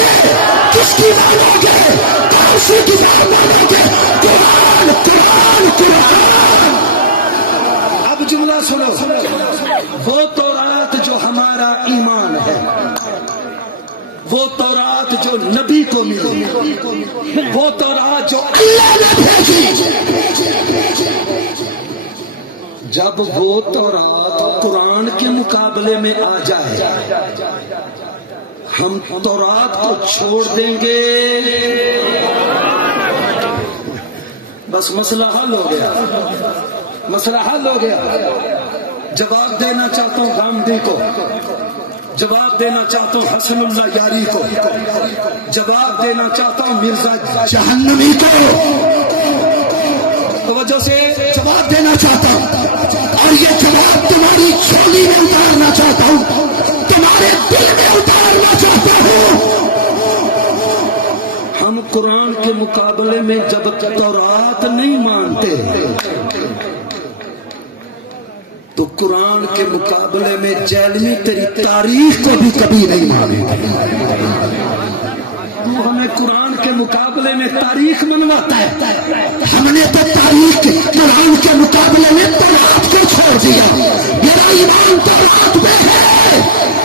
گے؟ کس کی مانو گے؟ کون سی کتاب مانو گے؟ قرآن قرآن قرآن۔ اب جملہ سنو، وہ تورات جو ہمارا ایمان ہے، وہ تورات جو نبی کو ملی، وہ تورات جو اللہ نے بھیجی، جب وہ تورات قرآن کے مقابلے میں آ جائے ہم تورات کو چھوڑ دیں گے؟ بس مسئلہ حل ہو گیا، مسئلہ حل ہو گیا۔ جواب دینا چاہتا ہوں گاندھی کو، جواب دینا چاہتا ہوں حسن اللہ یاری کو، جواب دینا چاہتا ہوں مرزا جہنمی کو، توجہ سے جواب دینا چاہتا ہوں، اور یہ جواب تمہاری جھولی میں اتارنا چاہتا ہوں، تمہارے دل میں اتارنا چاہتا ہوں۔ ہم قرآن کے مقابلے میں جب تورات نہیں مانتے تو قرآن کے مقابلے میں جیلمی تیری تاریخ کو بھی کبھی نہیں مانے گا۔ تو ہمیں قرآن کے مقابلے میں تاریخ منواتا ہے، ہم نے تو تاریخ قرآن کے مقابلے میں تورات کو چھوڑ دیا۔ میرا ایمان تورات میں ہے،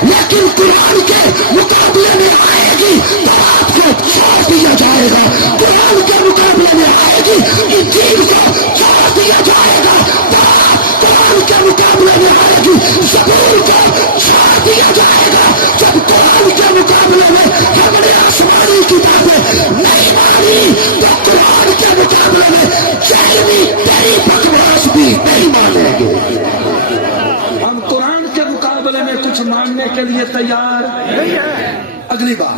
لیکن قرآن کے مقابلے میں آئے گی تورات کو چھوڑ دیا جائے گا، قرآن کے مقابلے میں آئے گی انجیل کو چھوڑ دیا جائے گا، قرآن کے مقابلے میں آئے گی زبور کو چھوڑ دیا جائے گا۔ جب قرآن کے مقابلے میں ہم نے آسمانی کتابیں نہیں مانی تو قرآن کے مقابلے میں جہنمی تیری بکواس بھی نہیں مانیں گے۔ ہم قرآن کے مقابلے میں کچھ ماننے کے لیے تیار نہیں ہیں۔ اگلی بات،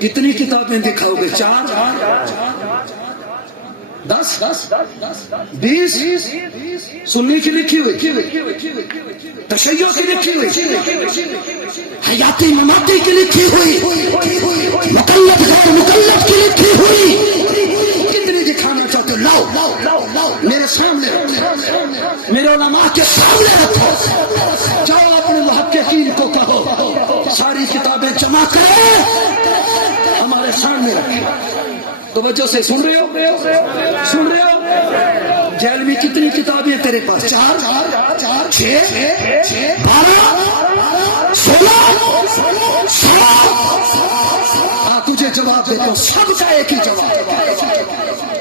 کتنی کتابیں دکھاؤ گے؟ 4 10 20 سنی کی لکھی ہوئی، تشیع کی لکھی ہوئی، حیاتی مماتی کی لکھی ہوئی، مکلف غیر مکلف کی لکھی ہوئی، کتنی دکھانا چاہتے ہو؟ لاؤ میرے سامنے رکھو، میرے علماء کے سامنے رکھو، جاؤ اپنے محققین کو کہو ساری کتابیں جمع کریں ہمارے سامنے رکھیں۔ توجہ سے سن رہے ہو؟ سن رہے ہو؟ جیل میں کتنی کتابیں تیرے پاس؟ 4 6 12 16 تجھے جواب دیتا ہوں، سب کا ایک ہی جواب۔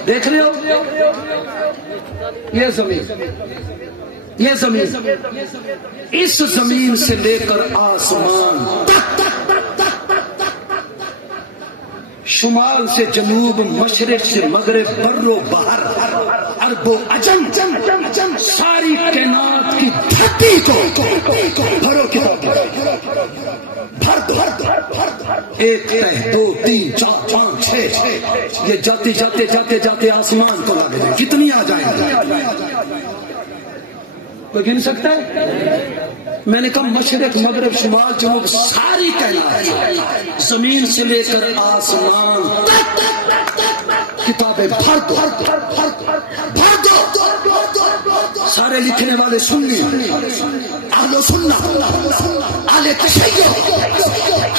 دیکھ رہے ہو یہ زمین، یہ زمین، اس زمین سے لے کر آسمان تک، شمال سے جنوب، مشرق سے مغرب، بر و بحر، عرب و عجم، ساری کائنات کی دھرتی کو بھرو کتاب، بھر دو، 1 2 3 4 5 6، یہ جاتے جاتے جاتے جاتے آسمان کو لا دیں، کتنی آ جائیں گے؟ کوئی گن سکتا ہے؟ میں نے کہا مشرق مغرب شمال جنوب ساری کائنات، زمین سے لے کر آسمان تک کتابیں بھر دو، بھر دو۔ سارے لکھنے والے سنی، اہل سنہ، اہل تشیع،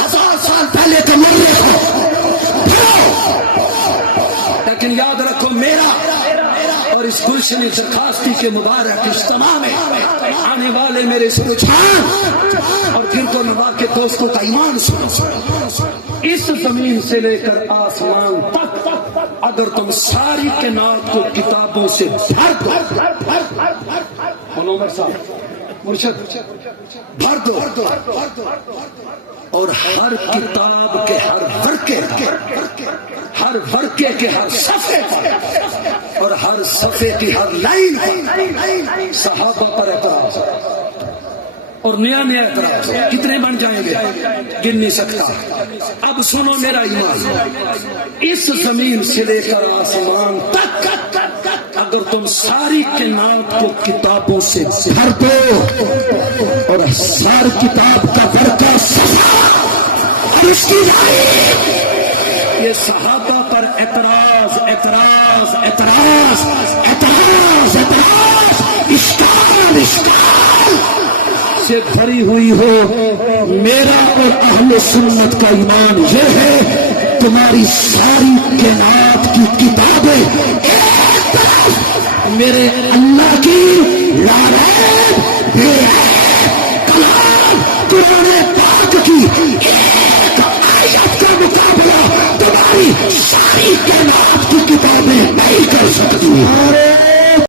1000 سال پہلے کے مورخ ہو، لیکن یاد رکھو میرا اور اس گلشن درخواستی کے مبارک اجتماع میں آنے والے میرے اس رجحان اور پھر کو نوا کے دوستوں کا ایمان سنو، اس زمین سے لے کر آسمان تک اگر تم ساری کائنات کو کتابوں سے بھر دو، عمر صاحب مرشد بھر دو، اور ہر کتاب کے ہر ورقے کے ہر صفحے پر اور ہر صفحے کی ہر لائن پر صحابہ پر اعتراض اور نیا اعتراض، کتنے بن جائیں گے گن نہیں سکتا۔ اب سنو میرا ایمان، اس زمین سے لے کر آسمان تک اگر تم ساری کائنات کو کتابوں سے بھر دو اور ہر کتاب کا ورقہ صفحہ اور اس کی لائن، یہ صحابہ پر اعتراض اعتراض اعتراض اعتراض اعتراض، اشکال اشکال، سے بھری ہوئی ہو. میرا اور اہل سنت کا ایمان یہ ہے تمہاری ساری کائنات کی کتابیں ایک طرف میرے اللہ کی لا ریب بے عیب کلام قرآن پاک کی ایک آیت کا مقابلہ تمہاری ساری کائنات کی کتابیں نہیں کر سکتی.